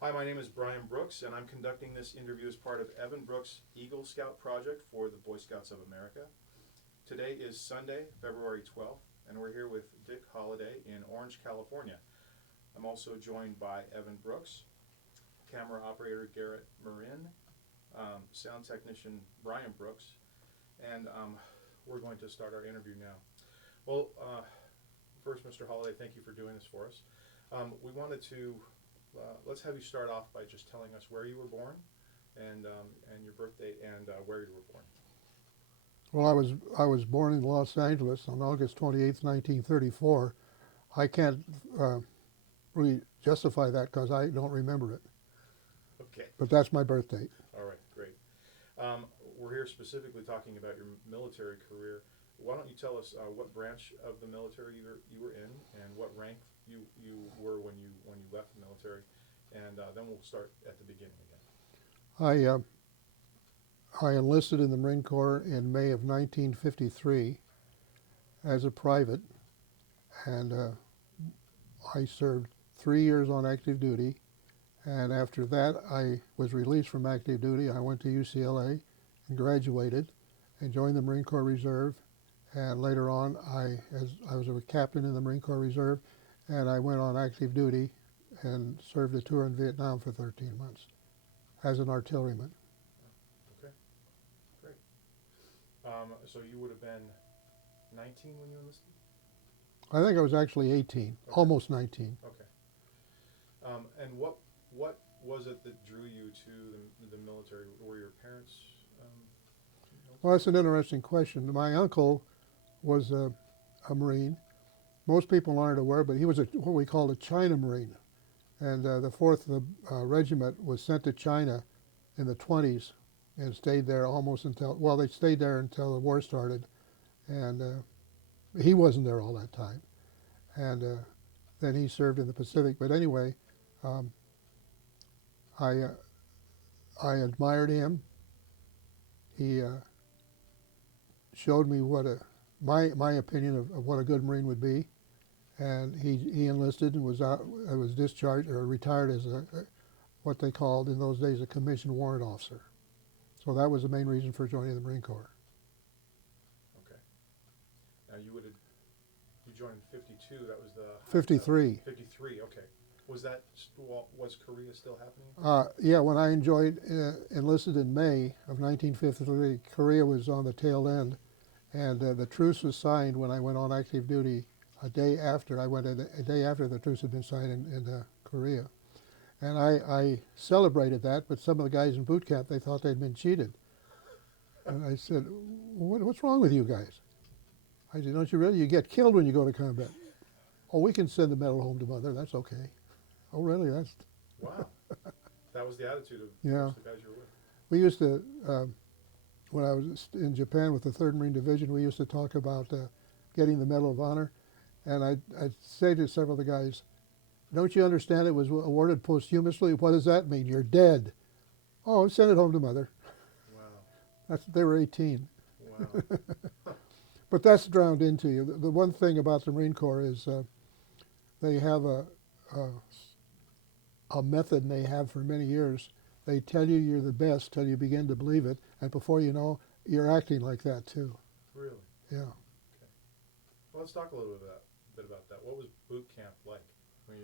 Hi, my name is Brian Brooks, and I'm conducting this interview as part of Evan Brooks' Eagle Scout project for the Boy Scouts of America. Today is Sunday, February 12th, and we're here with Dick Holliday in Orange, California. I'm also joined by Evan Brooks, camera operator Garrett Marin, sound technician Brian Brooks, and we're going to start our interview now. Well, first, Mr. Holliday, thank you for doing this for us. We wanted to let's have you start off by just telling us where you were born and your birth date and where you were born. Well, I was born in Los Angeles on August 28th, 1934. I can't really justify that because I don't remember it, Okay. but that's my birth date. All right, great. We're here specifically talking about your military career. Why don't you tell us what branch of the military you were in and what rank you were when you left the military, and then we'll start at the beginning again. I enlisted in the Marine Corps in May of 1953 as a private, and I served 3 years on active duty. And after that, I was released from active duty. I went to UCLA and graduated and joined the Marine Corps Reserve. And later on, I was a captain in the Marine Corps Reserve, and I went on active duty and served a tour in Vietnam for 13 months as an artilleryman. Okay, great. So you would have been 19 when you enlisted? I think I was actually 18, Okay. almost 19. Okay. And what was it that drew you to the military? Were your parents military? Well, that's an interesting question. My uncle was a Marine. Most people aren't aware, but he was what we called a China Marine. And the 4th Regiment was sent to China in the 20s and stayed there almost until, well, they stayed there until the war started. And he wasn't there all that time. And then he served in the Pacific. But anyway, um, I admired him. He showed me my opinion of what a good Marine would be. And he enlisted and was discharged or retired as what they called in those days a commissioned warrant officer. So that was the main reason for joining the Marine Corps. Okay. Now you joined in 52. That was the 53. 53. Okay. Was Korea still happening? Yeah, when I enlisted in May of 1953, Korea was on the tail end, and the truce was signed when I went on active duty. A day after the truce had been signed in Korea, and I celebrated that. But some of the guys in boot camp, they thought they'd been cheated, and I said, "What's wrong with you guys?" I said, "Don't you really? You get killed when you go to combat." "Oh, we can send the medal home to mother. That's okay." "Oh, really? That's..." Wow. That was the attitude of Yeah. most of the guys you were with. We used to, when I was in Japan with the 3rd Marine Division, we used to talk about getting the Medal of Honor. And I'd say to several of the guys, "Don't you understand it was awarded posthumously? What does that mean? You're dead." "Oh, send it home to mother." Wow. They were 18. Wow. But that's drowned into you. The one thing about the Marine Corps is they have a method, and they have for many years. They tell you you're the best till you begin to believe it, and before you know, you're acting like that too. Really? Yeah. Okay. Well, let's talk a little bit about that. What was boot camp like? When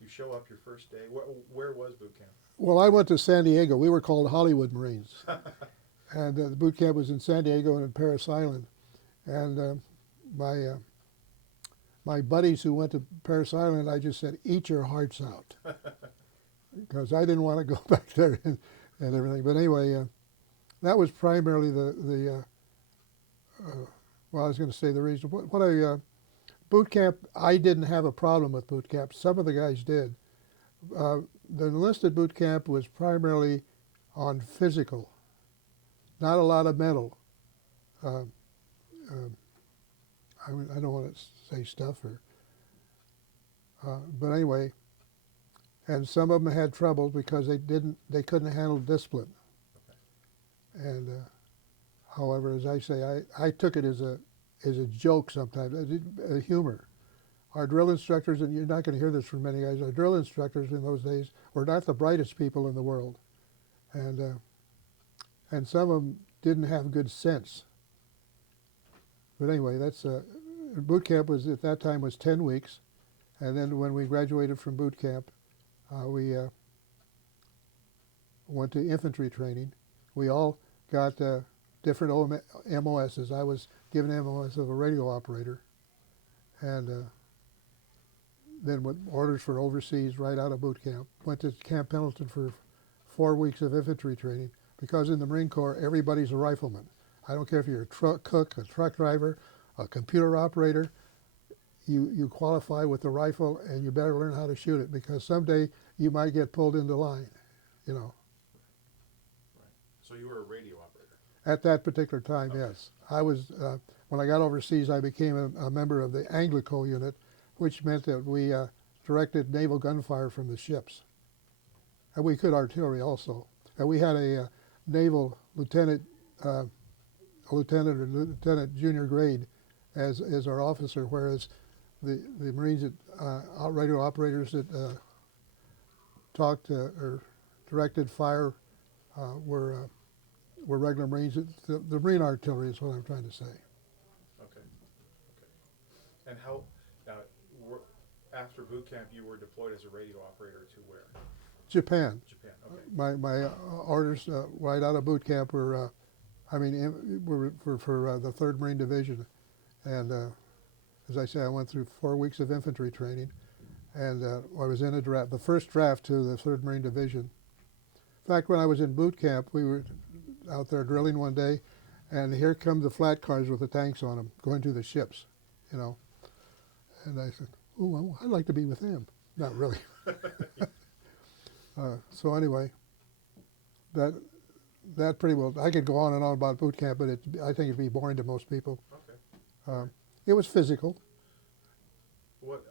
you show up your first day. Where was boot camp? Well, I went to San Diego. We were called Hollywood Marines. And the boot camp was in San Diego and in Parris Island. And my buddies who went to Parris Island, I just said, "Eat your hearts out," because I didn't want to go back there and everything. But anyway, that was primarily well, I was going to say the reason. Boot camp, I didn't have a problem with boot camp. Some of the guys did. The enlisted boot camp was primarily on physical, not a lot of mental. Uh, I don't want to say stuff, but anyway, and some of them had trouble because they couldn't handle discipline. Okay. And however, as I say, I took it as a joke sometimes, humor. our drill instructors, and you're not going to hear this from many guys, our drill instructors in those days were not the brightest people in the world. And some of them didn't have good sense. But anyway, that's boot camp was at that time was 10 weeks, and then when we graduated from boot camp, we went to infantry training. We all got different MOSs. I was given MOS of a radio operator, and then with orders for overseas right out of boot camp. Went to Camp Pendleton for 4 weeks of infantry training, because in the Marine Corps, everybody's a rifleman. I don't care if you're a truck cook, a truck driver, a computer operator, you qualify with the rifle, and you better learn how to shoot it, because someday you might get pulled into line, you know. Right. So you were a radio operator? At that particular time, Okay. yes. I was, when I got overseas, I became a member of the Anglico unit, which meant that we directed naval gunfire from the ships. And we could artillery also. And we had a naval lieutenant, a lieutenant or lieutenant junior grade as our officer, whereas the Marines that radio operators that talked or directed fire were regular Marines. The Marine artillery is what I'm trying to say. Okay. And how, after boot camp, you were deployed as a radio operator to where? Japan. Japan, okay. My orders right out of boot camp were, were for the 3rd Marine Division. And as I say, I went through 4 weeks of infantry training, and I was in a draft, the first draft to the 3rd Marine Division. In fact, when I was in boot camp, we were out there drilling one day, and here come the flat cars with the tanks on them, going to the ships, you know. And I said, oh, I'd like to be with them. Not really. So anyway, that pretty well, I could go on and on about boot camp, but I think it'd be boring to most people. Okay. It was physical. What?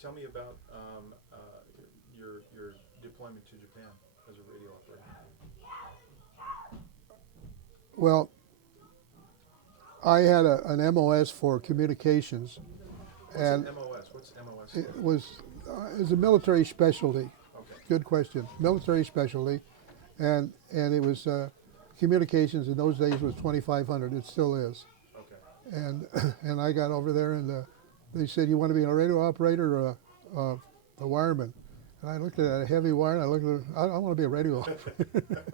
Tell me about your deployment to Japan as a radio operator. Well, I had an MOS for communications. What's And an MOS? What's MOS? it was a military specialty. Okay. Good question. Military specialty, and it was communications in those days was 2,500. It still is. Okay. And I got over there, and they said, you want to be a radio operator or a wireman? And I looked at a heavy wire, and I looked at it, I want to be a radio operator.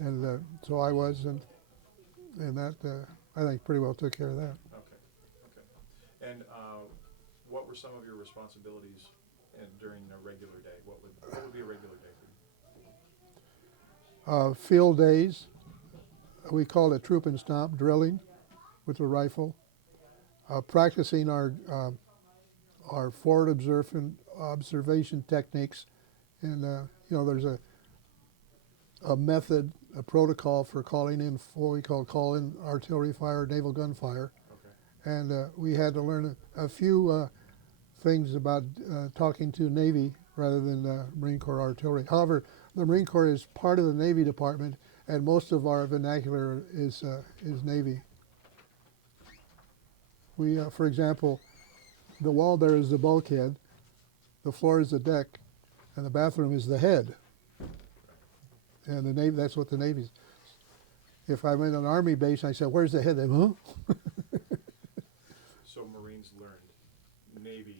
And so I was, and that I think pretty well took care of that. Okay. Okay. And what were some of your responsibilities during a regular day? What would be a regular day for you? Field days, we called it troop and stomp, drilling with the rifle, practicing our forward observation techniques, and there's a method, a protocol for calling in what we call in artillery fire, naval gunfire, Okay. and we had to learn a few things about talking to Navy rather than Marine Corps artillery. However, the Marine Corps is part of the Navy Department, and most of our vernacular is Navy. We, for example, the wall there is the bulkhead, the floor is the deck, and the bathroom is the head. And the Navy, that's what the Navy's. If I'm in an Army base and I say, where's the head? They, huh? So Marines learned Navy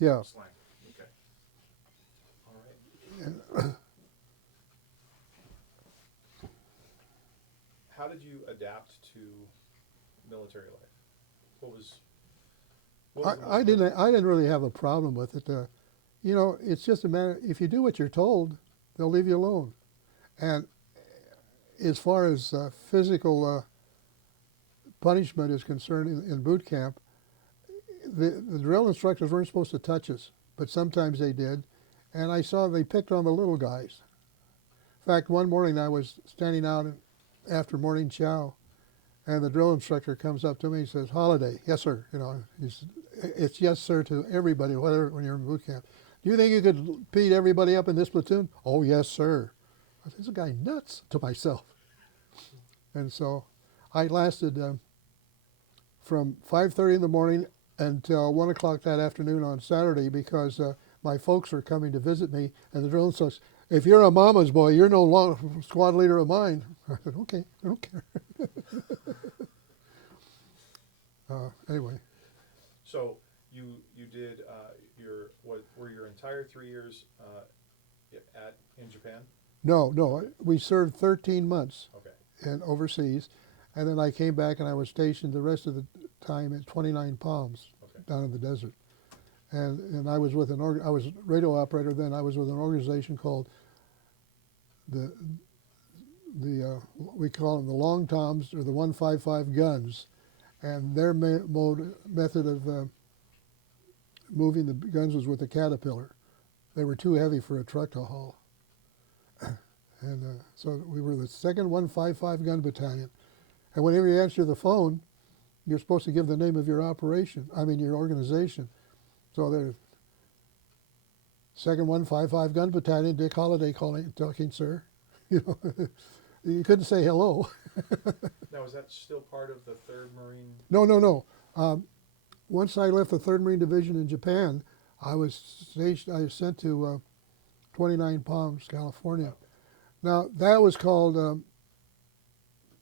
Yeah. slang. Okay. All right. How did you adapt to military life? What was I didn't really have a problem with it. It's just a matter, if you do what you're told, they'll leave you alone. And as far as physical punishment is concerned in boot camp, the drill instructors weren't supposed to touch us, but sometimes they did. And I saw they picked on the little guys. In fact, one morning I was standing out after morning chow, and the drill instructor comes up to me and says, Holliday, yes, sir. It's yes, sir to everybody, whatever, when you're in boot camp. Do you think you could beat everybody up in this platoon? Oh, yes, sir. I said, this is a guy nuts, to myself. And so I lasted from 5:30 in the morning until 1 o'clock that afternoon on Saturday because my folks were coming to visit me, and the drone says, "If you're a mama's boy, you're no longer squad leader of mine." I said, "Okay, I don't care." Anyway, So you did were your entire 3 years in Japan? no, we served 13 months Okay. and overseas, and then I came back and I was stationed the rest of the time at 29 Palms Okay. down in the desert. And I was with I was a radio operator then. I was with an organization called the we call them the Long Toms, or the 155 Guns, and their method of moving the guns was with a Caterpillar. They were too heavy for a truck to haul, and so we were the 2nd 155 Gun Battalion. And whenever you answer the phone, you're supposed to give the name of your your organization. So there's 2nd 155 Gun Battalion, Dick Holliday talking, sir. You know, you couldn't say hello. Now, is that still part of the 3rd Marine? No. Once I left the 3rd Marine Division in Japan, I was sent to 29 Palms, California. Now, that was called,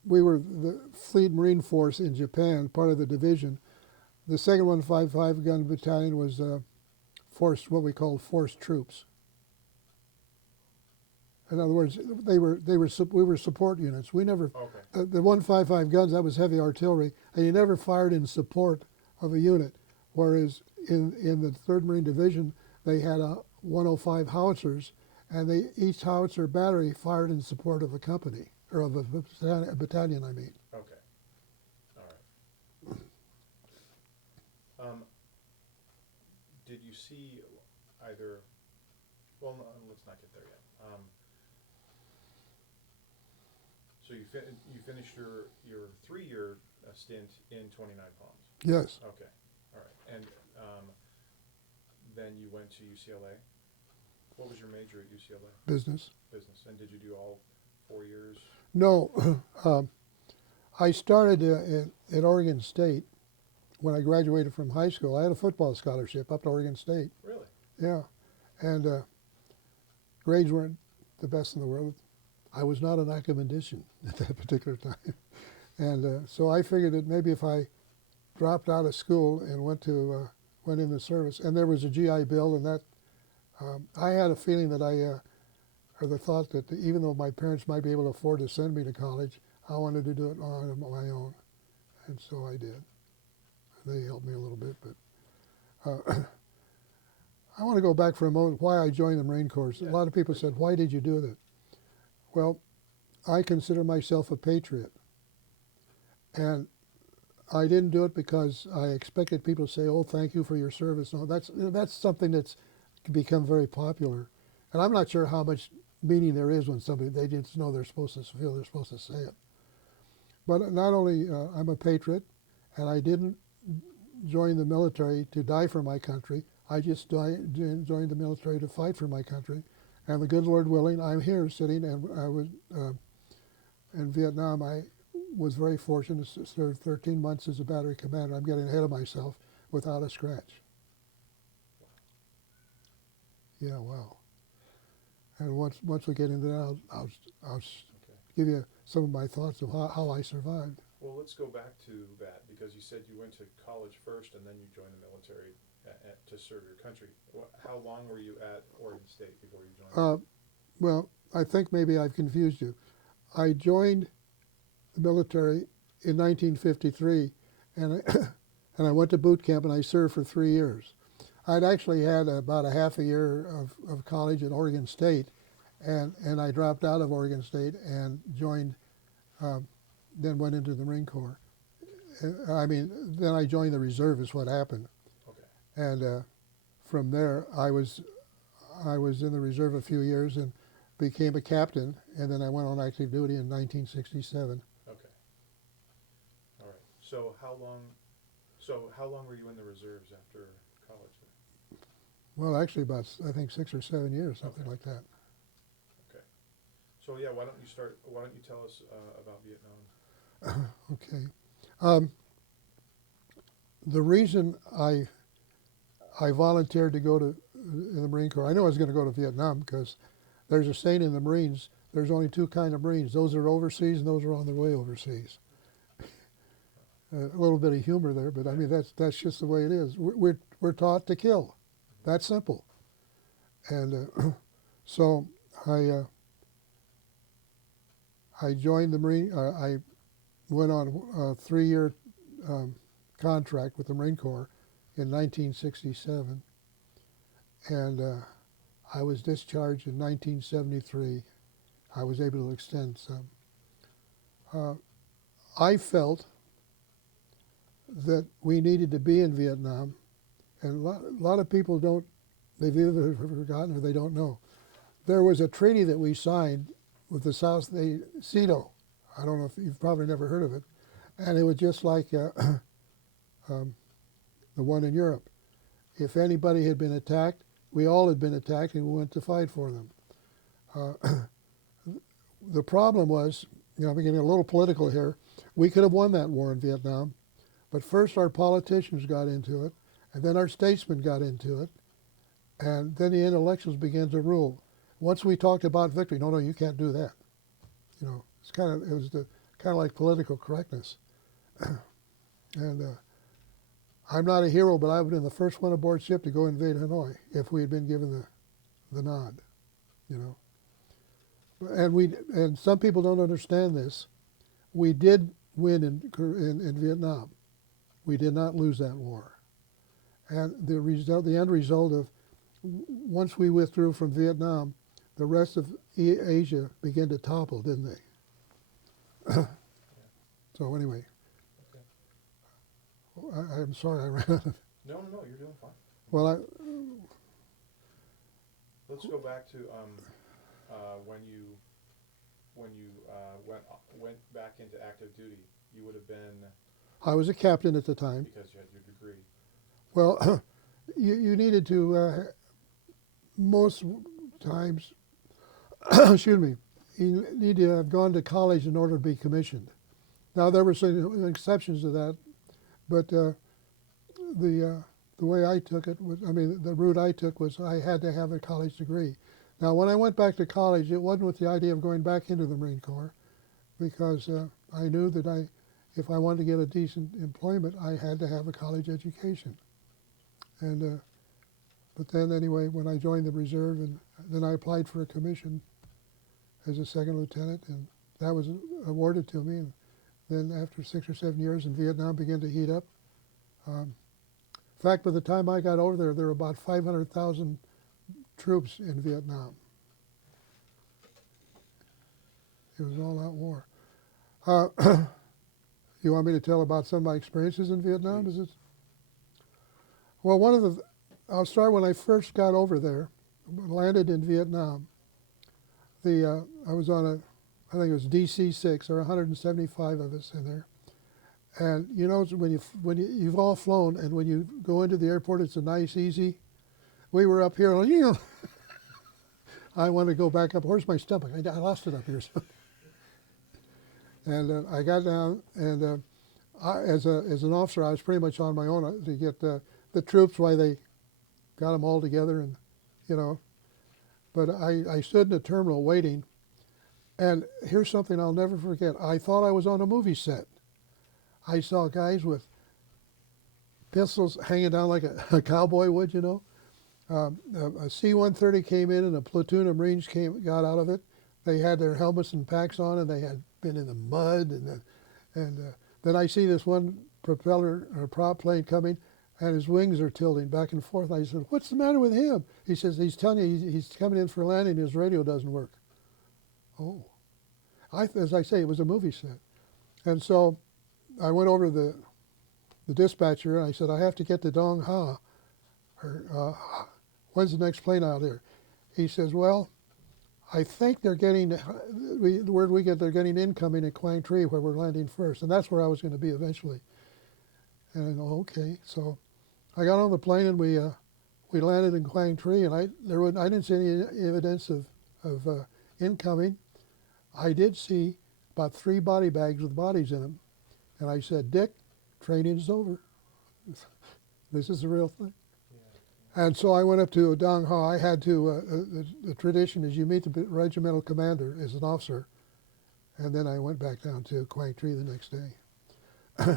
we were the Fleet Marine Force in Japan, part of the division. The 2nd 155 Gun Battalion was what we called forced troops. In other words, we were support units. We never, Okay. the 155 guns, that was heavy artillery, and you never fired in support of a unit. Whereas in the 3rd Marine Division, they had 105 howitzers, and each howitzer battery fired in support of a company, or of a battalion, I mean. Okay. All right. Did you see either? Well, no, let's not get there yet. So you finished your 3-year stint in 29 Palms. Yes. Okay. All right. And then you went to UCLA. What was your major at UCLA? Business. Business. And did you do all 4 years? No. I started at Oregon State when I graduated from high school. I had a football scholarship up to Oregon State. Really? Yeah. And grades weren't the best in the world. I was not an academician at that particular time. And so I figured that maybe if I dropped out of school and went in the service, and there was a GI Bill, and that I had a feeling that or the thought that even though my parents might be able to afford to send me to college, I wanted to do it on my own. And so I did. They helped me a little bit, but I want to go back for a moment why I joined the Marine Corps. Yeah. A lot of people said, "Why did you do that?" Well, I consider myself a patriot. And I didn't do it because I expected people to say, "Oh, thank you for your service." No, that's something that's become very popular. And I'm not sure how much meaning there is when they just know they're supposed to feel they're supposed to say it. But not only I'm a patriot, and I didn't join the military to die for my country. I just joined the military to fight for my country. And the good Lord willing, I'm here sitting, and I was in Vietnam. I was very fortunate to serve 13 months as a battery commander. I'm getting ahead of myself, without a scratch. Yeah, wow. And once we get into that, I'll Okay. give you some of my thoughts of how I survived. Well, let's go back to that, because you said you went to college first and then you joined the military to serve your country. How long were you at Oregon State before you joined? Well, I think maybe I've confused you. I joined the military in 1953, and I went to boot camp, and I served for 3 years. I'd actually had about a half a year of college at Oregon State, and I dropped out of Oregon State and joined, then went into the Marine Corps. Then I joined the reserve is what happened. Okay. And from there, I was in the reserve a few years and became a captain, and then I went on active duty in 1967. Okay. All right. So how long were you in the reserves after college then? Well, actually about, I think, 6 or 7 years, something Okay. like that. Okay. So yeah, why don't you tell us about Vietnam? Okay. the reason I volunteered to go to in the Marine Corps, I knew I was going to go to Vietnam because there's a saying in the Marines, there's only two kind of Marines, those are overseas and those are on their way overseas. A little bit of humor there, but I mean that's just the way it is. We're taught to kill, that's simple. And so I joined the Marine. I went on a 3-year contract with the Marine Corps in 1967, and I was discharged in 1973. I was able to extend some. I felt that we needed to be in Vietnam, and a lot of people don't, they've either forgotten or they don't know. There was a treaty that we signed with the South, CETO. I don't know if you've probably never heard of it. And it was just like the one in Europe. If anybody had been attacked, we all had been attacked and we went to fight for them. The problem was, I'm getting a little political here, we could have won that war in Vietnam, but first our politicians got into it, and then our statesmen got into it, and then the intellectuals began to rule. Once we talked about victory, no, you can't do that. It's kind of like political correctness. And I'm not a hero, but I would have been the first one aboard ship to go invade Hanoi if we had been given the nod, And some people don't understand this. We did win in Vietnam. We did not lose that war. And the end result of, once we withdrew from Vietnam, the rest of Asia began to topple, didn't they? So anyway, Okay. I'm sorry I ran out of. No, you're doing fine. Well, Let's go back to when you went back into active duty. You would have been, I was a captain at the time. because you had your degree. Well, you needed to, most times, excuse me, you need to have gone to college in order to be commissioned. Now, there were some exceptions to that, but the way I took it was, the route I took was I had to have a college degree. Now, when I went back to college, it wasn't with the idea of going back into the Marine Corps, because I knew that if I wanted to get a decent employment, I had to have a college education. And but then anyway, when I joined the reserve, and then I applied for a commission as a second lieutenant, and that was awarded to me. And then after 6 or 7 years in Vietnam, began to heat up. In fact, by the time I got over there were about 500,000 troops in Vietnam. It was an all-out war. You want me to tell about some of my experiences in Vietnam? Please. Is it? Well, I'll start when I first got over there, landed in Vietnam. I was on I think it was DC-6, there were 175 of us in there. And when you've all flown, and when you go into the airport, it's a nice, easy. We were up here, I want to go back up. Where's my stomach? I lost it up here. And I got down, and as an officer, I was pretty much on my own to get the troops while they got them all together, and But I stood in the terminal waiting, and here's something I'll never forget. I thought I was on a movie set. I saw guys with pistols hanging down like a cowboy would, A C-130 came in, and a platoon of Marines got out of it. They had their helmets and packs on, and they had been in the mud. And then I see this one propeller or prop plane coming, and his wings are tilting back and forth. I said, "What's the matter with him?" He says, "He's telling you he's coming in for landing. His radio doesn't work." Oh, as I say, it was a movie set. And so I went over to the dispatcher, and I said, "I have to get to Dong Ha. When's the next plane out here?" He says, "Well, I think they're getting, the word we get, they're getting incoming at Quang Tri, where we're landing first." And that's where I was going to be eventually. And I go, okay. So I got on the plane, and we landed in Quang Tri, and I didn't see any evidence of incoming. I did see about 3 body bags with bodies in them. And I said, "Dick, training's over. This is the real thing. And so I went up to Dong Ha. I had to, the tradition is you meet the regimental commander as an officer, and then I went back down to Quang Tri the next day.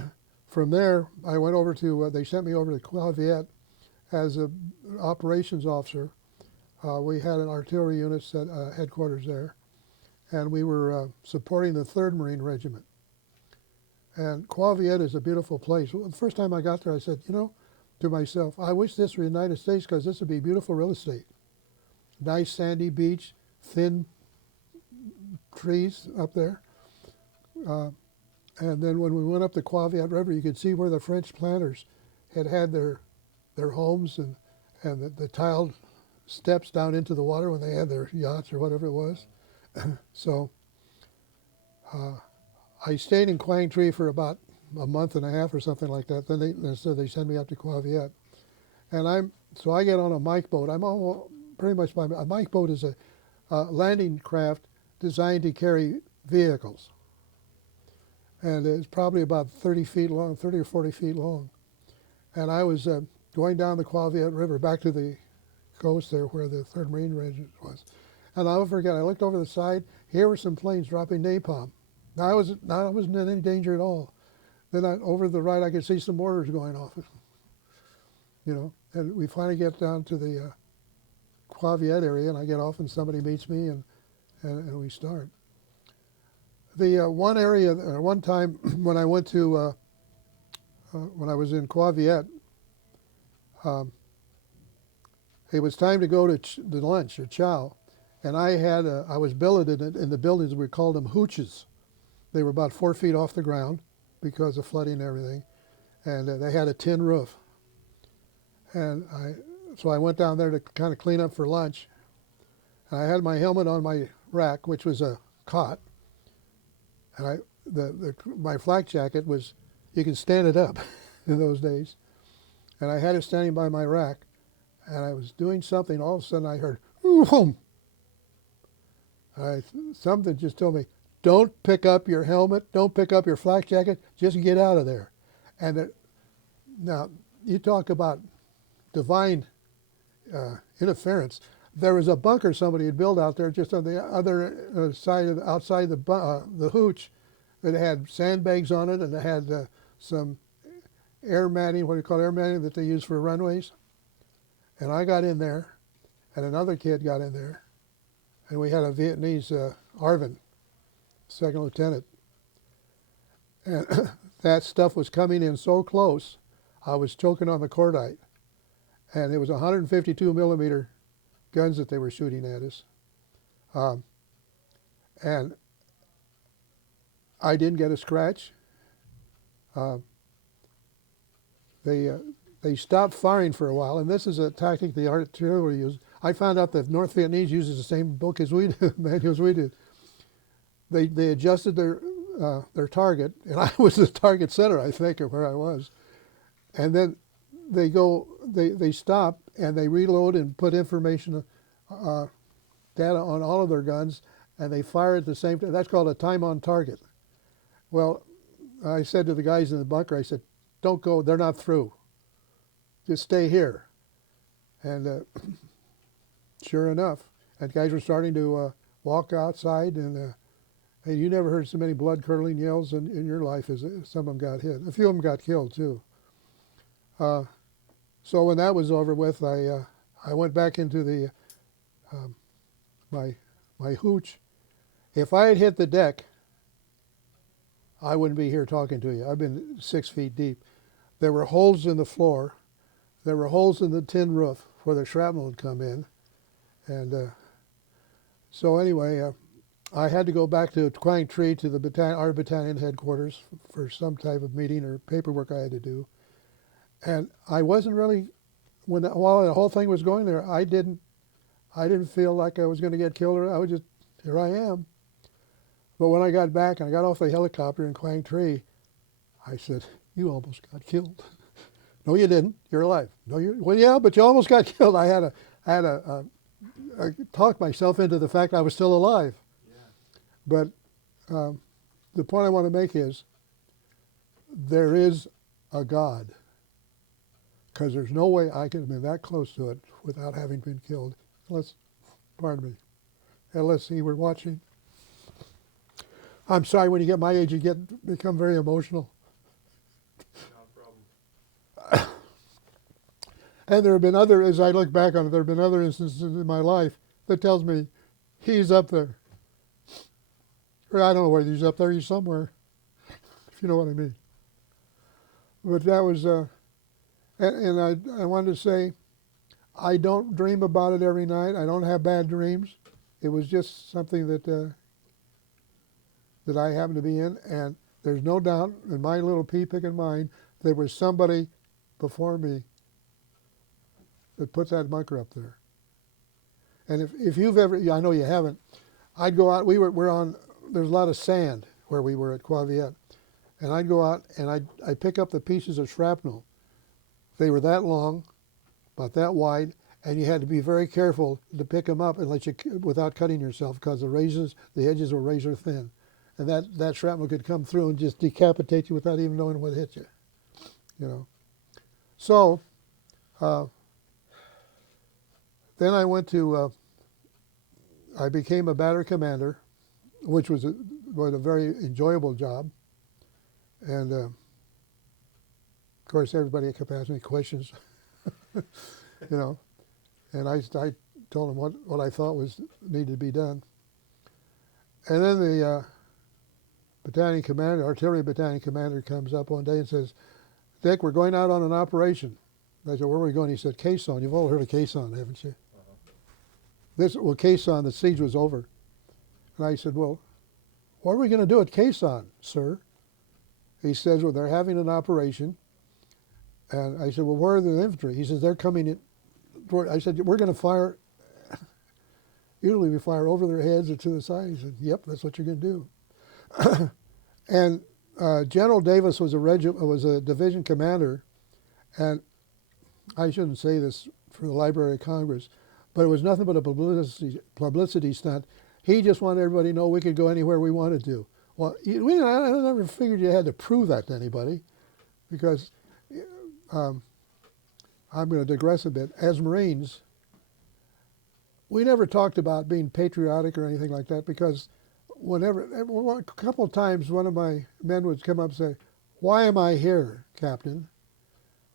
From there, I went over to, they sent me over to Qua Viet as an operations officer. We had an artillery unit at headquarters there, and we were supporting the 3rd Marine Regiment. And Qua Viet is a beautiful place. Well, the first time I got there, I said, you know, to myself, I wish this were the United States because this would be beautiful real estate. Nice sandy beach, thin trees up there. And then when we went up the Qua Viet River, you could see where the French planters had their homes and the tiled steps down into the water when they had their yachts or whatever it was. So I stayed in Quang Tri for about a month and a half or something like that. Then they sent me up to Qua Viet. And so I get on a Mike boat. I'm all, pretty much a Mike boat is a landing craft designed to carry vehicles. And it's probably about 30 feet long, 30 or 40 feet long. And I was going down the Qua Viet River back to the coast there where the 3rd Marine Regiment was. And I'll never forget, I looked over the side, here were some planes dropping napalm. Now I wasn't in any danger at all. Then over the right, I could see some mortars going off. You know, and we finally get down to the Qua Viet area, and I get off, and somebody meets me, and we start. The one time when I went to, when I was in Qua Viet, it was time to go to the lunch or chow, and I was billeted in the buildings. We called them hooches. They were about 4 feet off the ground because of flooding and everything, and they had a tin roof. And so I went down there to kind of clean up for lunch. And I had my helmet on my rack, which was a cot, and my flak jacket was, you could stand it up in those days, and I had it standing by my rack, and I was doing something. All of a sudden, I heard, "Whoom!" Something just told me, don't pick up your helmet, don't pick up your flak jacket, just get out of there. And now, you talk about divine interference. There was a bunker somebody had built out there just on the other side, outside the hooch, that had sandbags on it, and it had some air matting, what do you call air matting, that they use for runways. And I got in there, and another kid got in there, and we had a Vietnamese, Arvin, 2nd lieutenant. And that stuff was coming in so close, I was choking on the cordite. And it was 152 millimeter guns that they were shooting at us. And I didn't get a scratch. They stopped firing for a while, and this is a tactic the artillery used. I found out that North Vietnamese uses the same book as we do, manuals we did. They adjusted their target, and I was the target center, I think, of where I was. And then they stop and they reload and put information, data on all of their guns, and they fire at the same time. That's called a time on target. Well, I said to the guys in the bunker, I said, don't go, they're not through. Just stay here. And sure enough, and guys were starting to walk outside, and you never heard so many blood-curdling yells in your life as some of them got hit. A few of them got killed, too. So when that was over with, I went back into the my hooch. If I had hit the deck, I wouldn't be here talking to you. I've been 6 feet deep. There were holes in the floor. There were holes in the tin roof where the shrapnel had come in. And so anyway, I had to go back to Quang Tri to our battalion headquarters for some type of meeting or paperwork I had to do. And I wasn't really, while the whole thing was going there, I didn't feel like I was going to get killed. I was just, here I am. But when I got back and I got off the helicopter in Quang Tri, I said, you almost got killed. No, you didn't. You're alive. No, well, yeah, but you almost got killed. I talked myself into the fact I was still alive. Yeah. But the point I want to make is there is a God. because there's no way I could have been that close to it without having been killed. Pardon me, unless he were watching. I'm sorry, when you get my age, you become very emotional. No problem. And there have been other, as I look back on it, there have been other instances in my life that tells me he's up there. Or I don't know whether he's up there, he's somewhere, if you know what I mean. But that was, and I wanted to say, I don't dream about it every night. I don't have bad dreams. It was just something that that I happened to be in, and there's no doubt in my little pea-picking mind there was somebody before me that put that bunker up there. And if you've ever, I know you haven't, I'd go out, we're on, there's a lot of sand where we were at Quaviette, and I'd go out and I'd pick up the pieces of shrapnel. They were that long, about that wide, and you had to be very careful to pick them up and without cutting yourself, because the edges were razor thin. And that shrapnel could come through and just decapitate you without even knowing what hit you, you know. So, then I went to, I became a battery commander, which was a very enjoyable job. And, of course, everybody kept asking me questions, you know. And I told them what I thought needed to be done. And then the battalion commander, artillery battalion commander, comes up one day and says, "Dick, we're going out on an operation." I said, "Where are we going?" He said, "Quezon." You've all heard of Quezon, haven't you? Quezon, the siege was over. And I said, "Well, what are we going to do at Quezon, sir?" He says, "Well, they're having an operation." And I said, "Well, where are the infantry?" He says, "They're coming in." I said, "We're going to fire." Usually we fire over their heads or to the side. He said, "Yep, that's what you're going to do." And General Davis was a division commander, and I shouldn't say this for the Library of Congress, but it was nothing but a publicity stunt. He just wanted everybody to know we could go anywhere we wanted to. Well, I never figured you had to prove that to anybody, because I'm going to digress a bit. As Marines, we never talked about being patriotic or anything like that, because a couple of times one of my men would come up and say, "Why am I here, Captain?"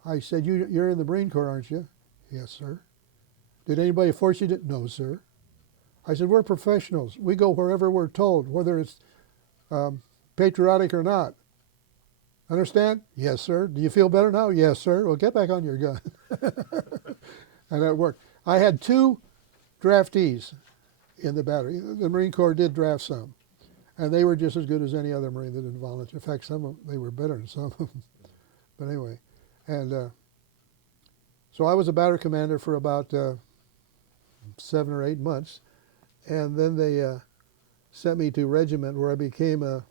I said, "You're in the Marine Corps, aren't you?" "Yes, sir." "Did anybody force you to?" "No, sir." I said, "We're professionals. We go wherever we're told, whether it's patriotic or not. Understand?" "Yes, sir." "Do you feel better now?" "Yes, sir." "Well, get back on your gun." And that worked. I had 2 draftees in the battery. The Marine Corps did draft some, and they were just as good as any other Marine that didn't volunteer. In fact, some of them, they were better than some of them. But anyway, and so I was a battery commander for about 7 or 8 months, and then they sent me to regiment where I became the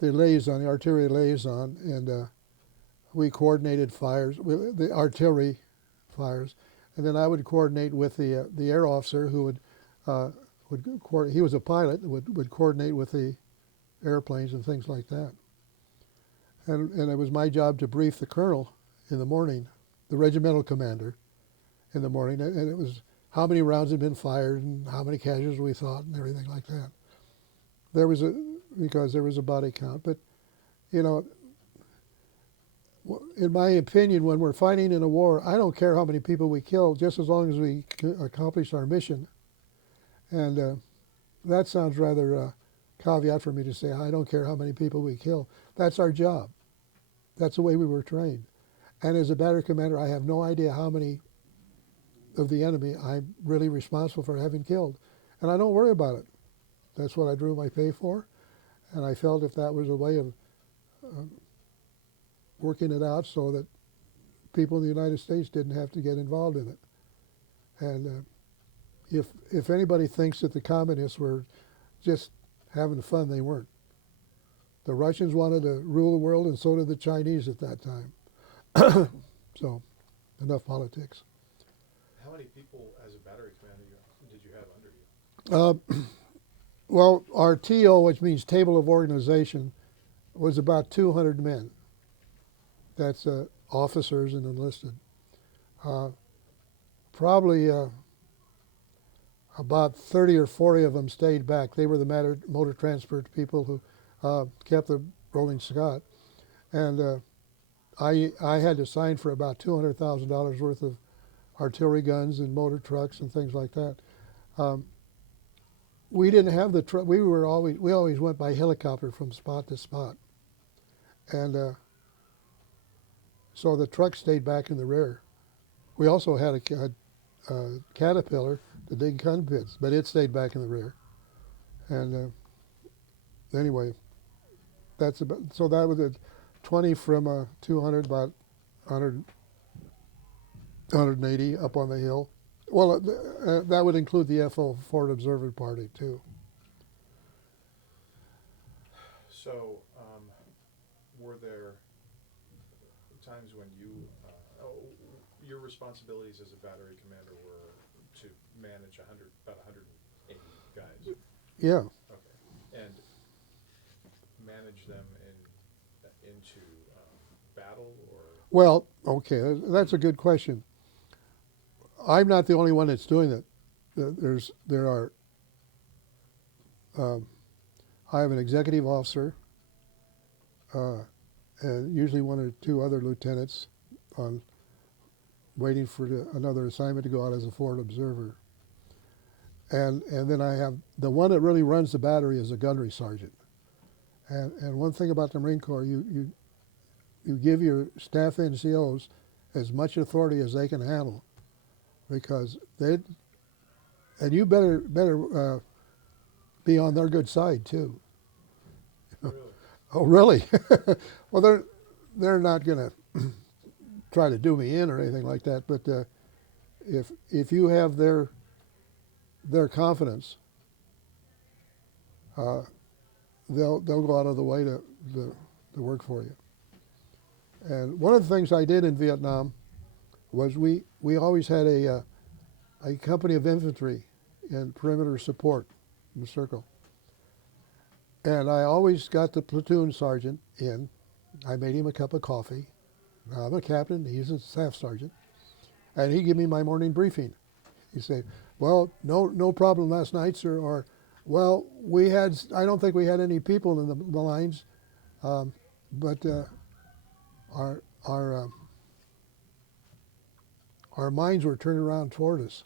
liaison, the artillery liaison, and we coordinated fires, the artillery fires, and then I would coordinate with the air officer who would he was a pilot, would coordinate with the airplanes and things like that. And it was my job to brief the colonel in the morning, the regimental commander in the morning, and it was how many rounds had been fired and how many casualties we thought and everything like that. Because there was a body count, but you know, in my opinion, when we're fighting in a war, I don't care how many people we kill, just as long as we accomplish our mission. And that sounds rather caveat for me to say, I don't care how many people we kill. That's our job. That's the way we were trained. And as a battery commander, I have no idea how many of the enemy I'm really responsible for having killed. And I don't worry about it. That's what I drew my pay for. And I felt if that was a way of working it out so that people in the United States didn't have to get involved in it. And if anybody thinks that the communists were just having fun, they weren't. The Russians wanted to rule the world, and so did the Chinese at that time. So, enough politics. How many people as a battery commander did you have under you? Well, our TO, which means Table of Organization, was about 200 men. That's officers and enlisted. Probably about 30 or 40 of them stayed back. They were the motor transport people who kept the Rolling Scott. And I had to sign for about $200,000 worth of artillery guns and motor trucks and things like that. We didn't have the truck. We always went by helicopter from spot to spot, and so the truck stayed back in the rear. We also had a Caterpillar to dig gun pits, but it stayed back in the rear. And anyway, that's about, so that was 20 from 200, about 100, 180 up on the hill. Well, that would include the FO Fort Observer Party too. So, were there times when your responsibilities as a battery commander were to manage about 180 guys? Yeah. Okay. And manage them into battle, or? Well, okay, that's a good question. I'm not the only one that's doing it. I have an executive officer, and usually one or two other lieutenants on waiting for another assignment to go out as a forward observer. And then I have the one that really runs the battery is a gunnery sergeant. And one thing about the Marine Corps, you give your staff NCOs as much authority as they can handle, because and you better be on their good side too. Really? Oh, really? Well, they're not going to try to do me in or anything like that. But if you have their confidence, they'll go out of the way to work for you. And one of the things I did in Vietnam was we always had a company of infantry in perimeter support in the circle. And I always got the platoon sergeant in. I made him a cup of coffee. Now, I'm a captain, he's a staff sergeant. And he'd give me my morning briefing. He'd say, well, no problem last night, sir, or, well, I don't think we had any people in the lines, but our minds were turned around toward us.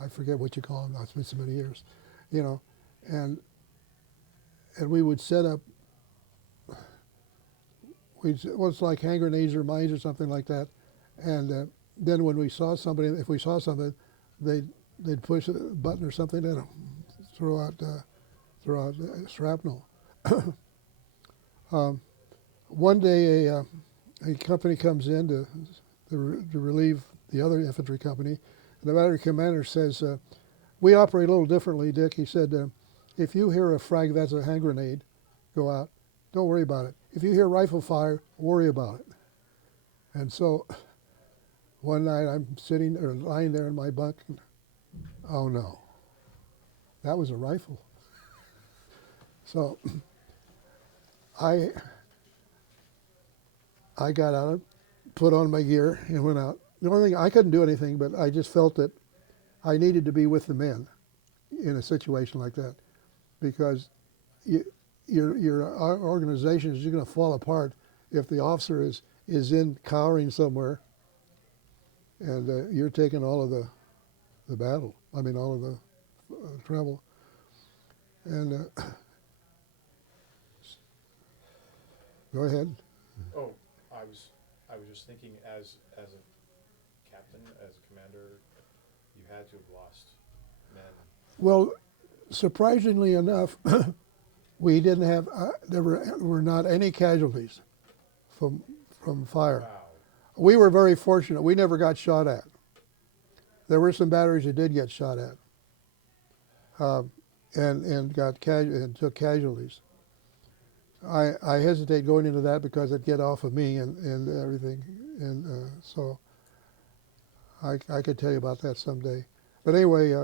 I forget what you call them now, it's been so many years, and we would set up, it's like hand grenades or mines or something like that, and then when we saw somebody, if we saw something, they'd push a button or something and throw out shrapnel. One day a company comes in to relieve the other infantry company, and the battery commander says, we operate a little differently, Dick. He said, if you hear a frag that's a hand grenade go out, don't worry about it. If you hear rifle fire, worry about it. And so one night I'm lying there in my bunk, and, oh no, that was a rifle. So I got out, put on my gear, and went out. The only thing, I couldn't do anything, but I just felt that I needed to be with the men in a situation like that, because your organization is going to fall apart if the officer is in cowering somewhere, and you're taking all of the battle. I mean, all of the trouble. And go ahead. Oh, I was just thinking, as a captain, as a commander, you had to have lost men. Well, surprisingly enough, we didn't have. There were not any casualties from fire. Wow. We were very fortunate. We never got shot at. There were some batteries that did get shot at, and took casualties. I hesitate going into that because it'd get off of me and everything, and so I could tell you about that someday. But anyway,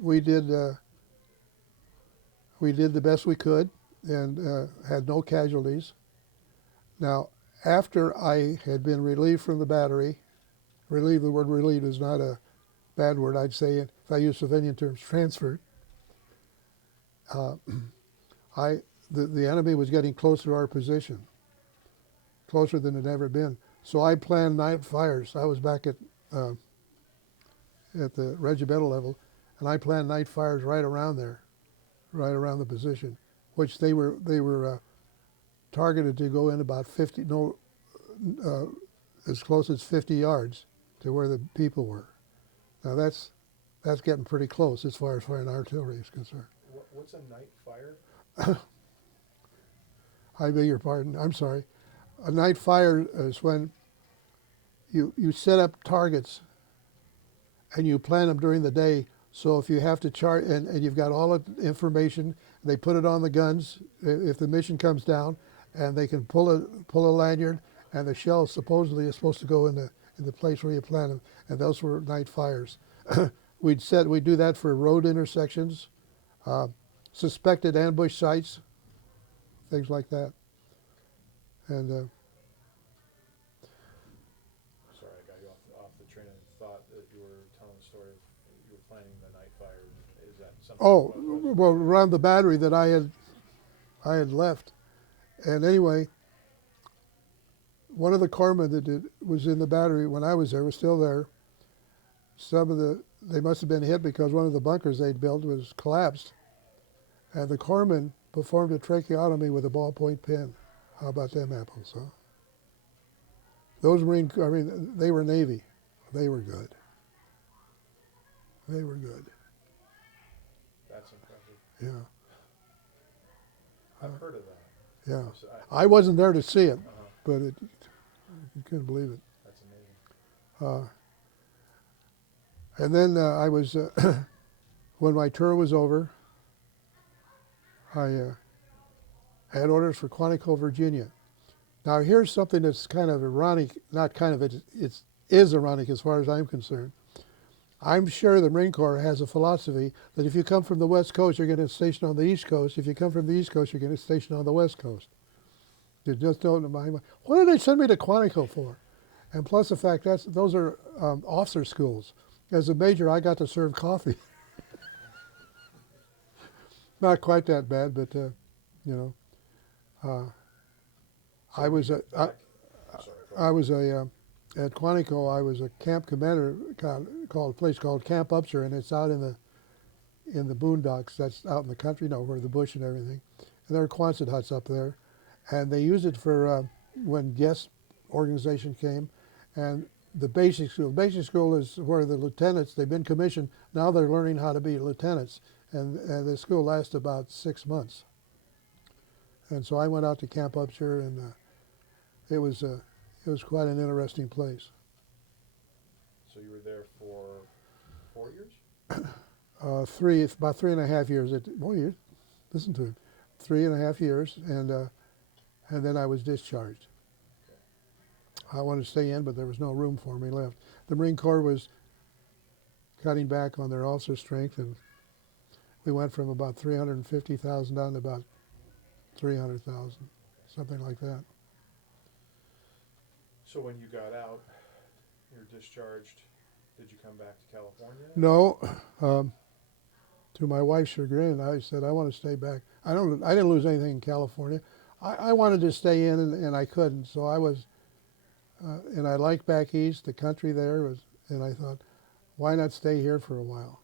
we did the best we could and had no casualties. Now, after I had been relieved from the battery, relieved, the word relieved is not a bad word, I'd say it, if I use civilian terms, transferred, uh, the enemy was getting closer to our position, closer than it had ever been. So I planned night fires. I was back at the regimental level, and I planned night fires right around there, right around the position, which they were targeted to go in about 50, as close as 50 yards to where the people were. Now that's getting pretty close as far as firing artillery is concerned. What's a night fire? I beg your pardon. I'm sorry. A night fire is when you set up targets and you plan them during the day. So if you have to chart and you've got all the information, they put it on the guns if the mission comes down, and they can pull a lanyard, and the shell supposedly is supposed to go in the place where you plan them, and those were night fires. We'd do that for road intersections, suspected ambush sites, things like that. And sorry, I got you off the train of thought that you were telling the story of you were planning the night fire. Is that something? oh, well, around the battery that I had left, and anyway, one of the corpsmen that was in the battery when I was there was still there. They must have been hit because one of the bunkers they'd built was collapsed, and the corpsman performed a tracheotomy with a ballpoint pen. How about them apples, huh? Those they were Navy. They were good. They were good. That's impressive. Yeah. I've heard of that. Yeah. So I wasn't there to see it, but you couldn't believe it. That's amazing. And then I was, when my tour was over, I had orders for Quantico, Virginia. Now here's something that's kind of ironic, not kind of, it is ironic as far as I'm concerned. I'm sure the Marine Corps has a philosophy that if you come from the West Coast, you're going to station on the East Coast. If you come from the East Coast, you're going to station on the West Coast. You just don't mind. What did they send me to Quantico for? And plus the fact those are officer schools. As a major, I got to serve coffee. Not quite that bad, but I was at Quantico. I was a camp commander called a place called Camp Upshur, and it's out in the boondocks. That's out in the country, where the bush and everything. And there are Quonset huts up there, and they use it for when guest organization came, and the basic school. Basic school is where the lieutenants, they've been commissioned, now they're learning how to be lieutenants, and the school lasts about 6 months. And so I went out to Camp Upshur, and it was quite an interesting place. So you were there for 4 years? About 3.5 years. Listen to him. 3.5 years, and then I was discharged. I wanted to stay in, but there was no room for me left. The Marine Corps was cutting back on their officer strength, and we went from about 350,000 down to about 300,000, something like that. So when you got out, you were discharged, did you come back to California? No. To my wife's chagrin, I said, I want to stay back. I didn't lose anything in California. I wanted to stay in, and I couldn't, so I was, and I liked back east, the country there was, and I thought, why not stay here for a while?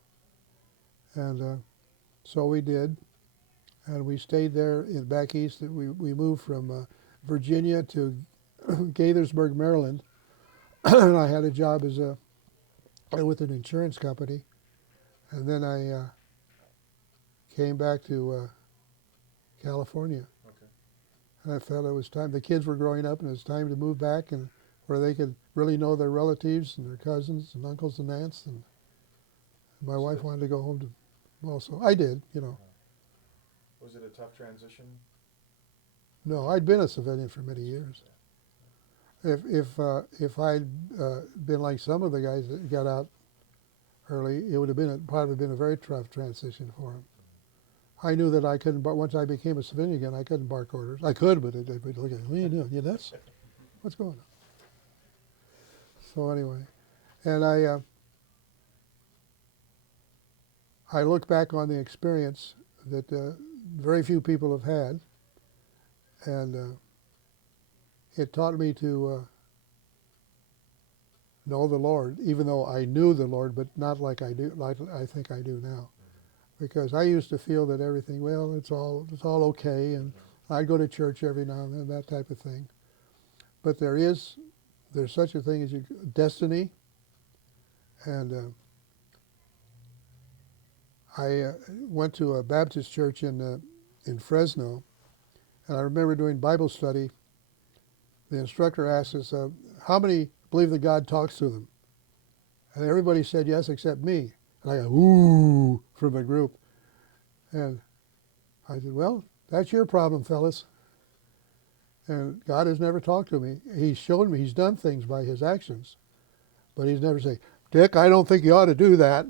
And so we did, and we stayed there back east. We moved from Virginia to Gaithersburg, Maryland, and I had a job with an insurance company, and then I came back to California. Okay. And I felt it was time. The kids were growing up, and it was time to move back, and where they could really know their relatives and their cousins and uncles and aunts. And my wife wanted to go home to. Well, so I did. Was it a tough transition? No, I'd been a civilian for many years. If I'd been like some of the guys that got out early, it would have probably been a very tough transition for them. I knew that I couldn't. But once I became a civilian again, I couldn't bark orders. I could, but they'd be looking. What are you doing? You nuts? What's going on? So anyway, and I look back on the experience that very few people have had, and it taught me to know the Lord, even though I knew the Lord, but not like I think I do now. Because I used to feel that everything, well, it's all okay, and I'd go to church every now and then, that type of thing. But there's such a thing as destiny, and I went to a Baptist church in Fresno, and I remember doing Bible study. The instructor asked us, how many believe that God talks to them? And everybody said yes except me. And I go, ooh, from the group. And I said, well, that's your problem, fellas. And God has never talked to me. He's shown me, he's done things by his actions. But he's never said, Dick, I don't think you ought to do that.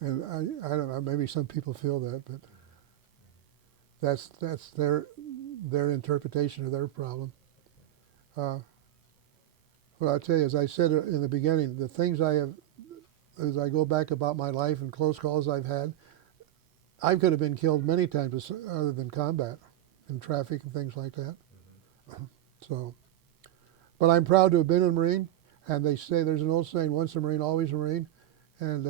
And I don't know, maybe some people feel that, but that's their interpretation of their problem. What I'll tell you, as I said in the beginning, the things I have, as I go back about my life and close calls I've had, I could have been killed many times other than combat, in traffic and things like that. So, but I'm proud to have been a Marine, and they say there's an old saying, once a Marine, always a Marine, and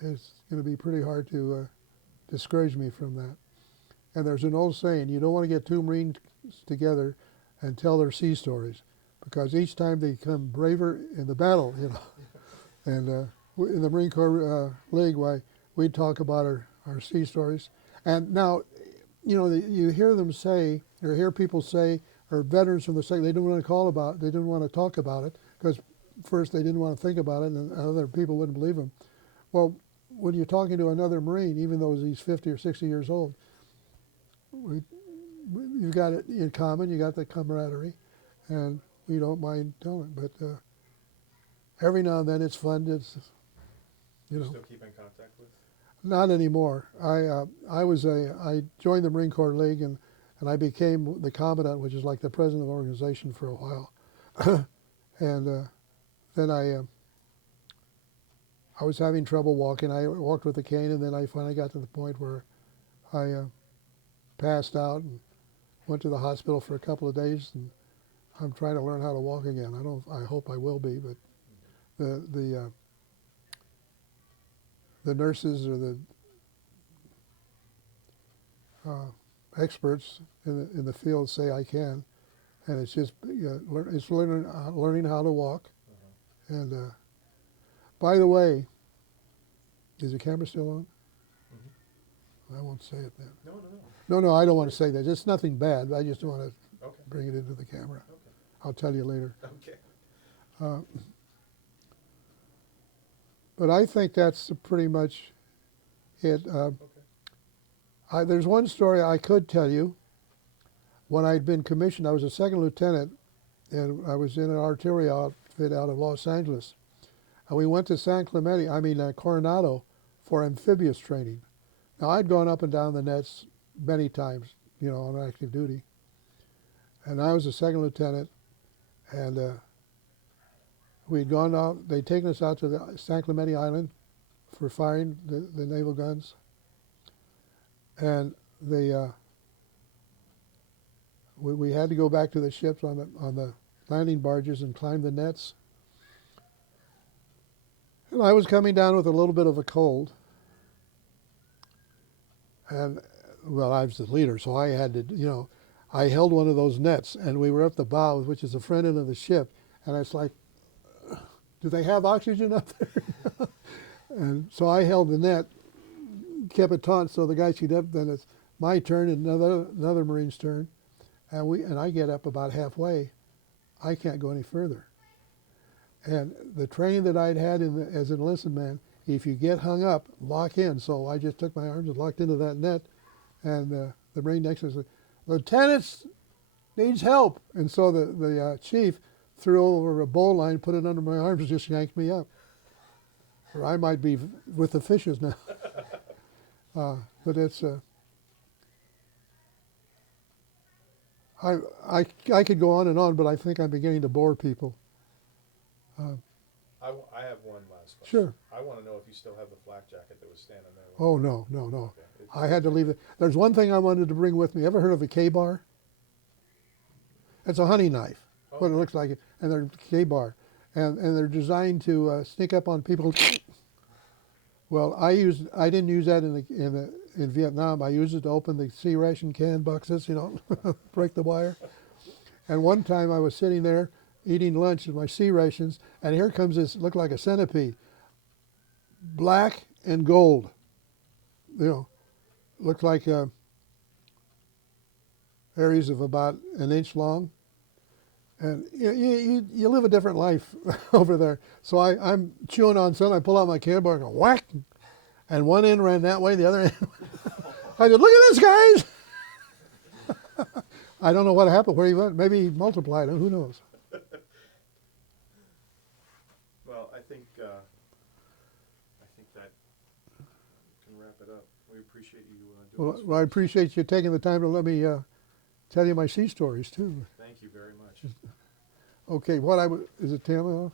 it's going to be pretty hard to discourage me from that. And there's an old saying, you don't want to get two Marines together and tell their sea stories, because each time they become braver in the battle, you know. And in the Marine Corps League, why we'd talk about our sea stories. And now, you know, you hear them say, or hear people say, or veterans from the state, they didn't want to they didn't want to talk about it, because first they didn't want to think about it, and other people wouldn't believe them. Well, when you're talking to another Marine, even though he's 50 or 60 years old, you've got it in common, you got the camaraderie, and we don't mind telling. But every now and then it's fun. It's, you know. Still keep in contact with? Not anymore. I joined the Marine Corps League, and I became the commandant, which is like the president of the organization, for a while. And then I was having trouble walking. I walked with a cane, and then I finally got to the point where I passed out and went to the hospital for a couple of days, and I'm trying to learn how to walk again. I hope I will be, but the nurses or the experts in the field say I can, and it's just it's learning how to walk. And by the way, is the camera still on? I won't say it then. No, I don't want to say that. It's nothing bad. I just want to bring it into the camera. I'll tell you later. But I think that's pretty much it. There's one story I could tell you. When I'd been commissioned, I was a second lieutenant, and I was in an artillery outfit out of Los Angeles. And we went to Coronado for amphibious training. Now, I'd gone up and down the nets many times, you know, on active duty. And I was a second lieutenant, and we'd gone out, they'd taken us out to the San Clemente Island for firing the naval guns. And we had to go back to the ships on the landing barges and climb the nets. And I was coming down with a little bit of a cold. And, well, I was the leader, so I had to, you know, I held one of those nets, and we were up the bow, which is the front end of the ship, and it's like, do they have oxygen up there? And so I held the net, kept it taut so the guys could up, then it's my turn and another Marine's turn, and I get up about halfway. I can't go any further. And the training that I'd had as an enlisted man, if you get hung up, lock in. So I just took my arms and locked into that net, and the Marine next to me said, "Lieutenant needs help." And so the chief threw over a bowl line, put it under my arms, and just yanked me up. Or I might be with the fishes now. But it's I could go on, but I think I'm beginning to bore people. I have one last question. Sure. I want to know if you still have the flak jacket that was standing there. Oh, no, no, no. Okay. I had to leave it. There's one thing I wanted to bring with me. Ever heard of a K-bar? It's a honey knife, what it looks like, and they're K-bar. And they're designed to sneak up on people. Well, I didn't use that in Vietnam. I used it to open the sea ration can boxes, you know, break the wire. And one time I was sitting there eating lunch with my sea rations, and here comes this, looked like a centipede, black and gold. You know, looked like areas of about an inch long. And you live a different life over there. So I'm chewing on something. I pull out my K-bar and go whack, and one end ran that way, the other end. I said, "Look at this, guys!" I don't know what happened. Where he went? Maybe he multiplied. Who knows? Well, I think that can wrap it up. We appreciate you doing this. Well, I appreciate you taking the time to let me tell you my sea stories too. Thank you very much. Okay, is it 10 off?